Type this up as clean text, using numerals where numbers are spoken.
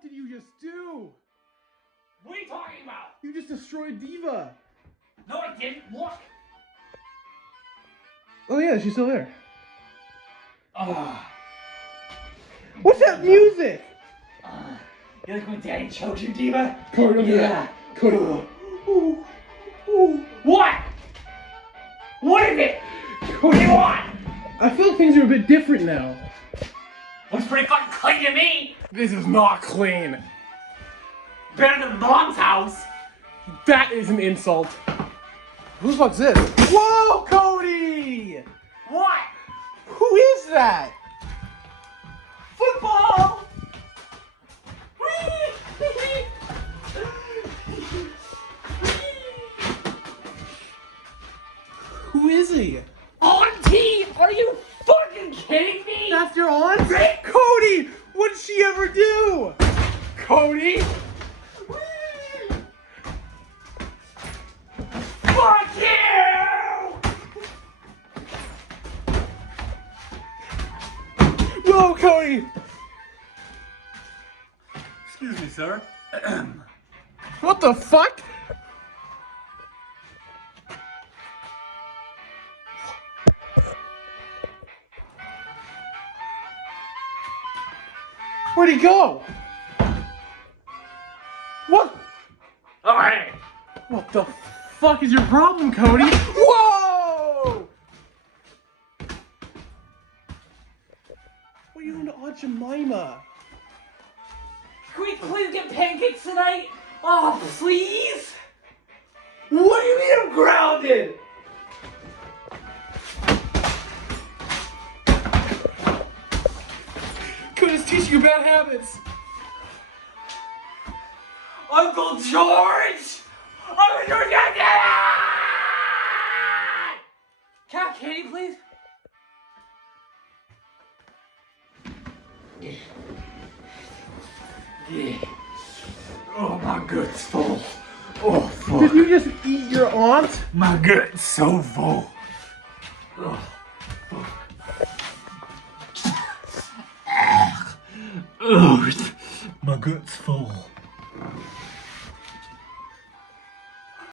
What did you just do? What are you talking about? You just destroyed D.Va. No, I didn't. Look. Oh yeah, she's still there. Ah. What's that music? You like when Daddy chokes you, D.Va? Cody, don't do Yeah. that. Cody. What? What is it? Cody. What do you want? I feel like things are a bit different now. Looks pretty fucking clean to me. This is not clean. Better than Mom's house. That is an insult. Who the fuck's this? Whoa, Cody! What? Who is that? Football! Who is he? Auntie! Are you fucking kidding me? That's your aunt? Cody! What did she ever do? Cody? Fuck you! Whoa, Cody! Excuse me, sir. What the fuck? Where'd he go? What? Oh, hey. What the fuck is your problem, Cody? Whoa! What are you doing to Aunt Jemima? Can we please get pancakes tonight? Oh, please? What do you mean I'm grounded? Cody's teaching you bad habits. Uncle George! Uncle George, God damn it! Can I have candy, please? Yeah. Oh, my gut's full. Oh, fuck. Did you just eat your aunt? My gut's so full. Oh, fuck. Ugh. My gut's full.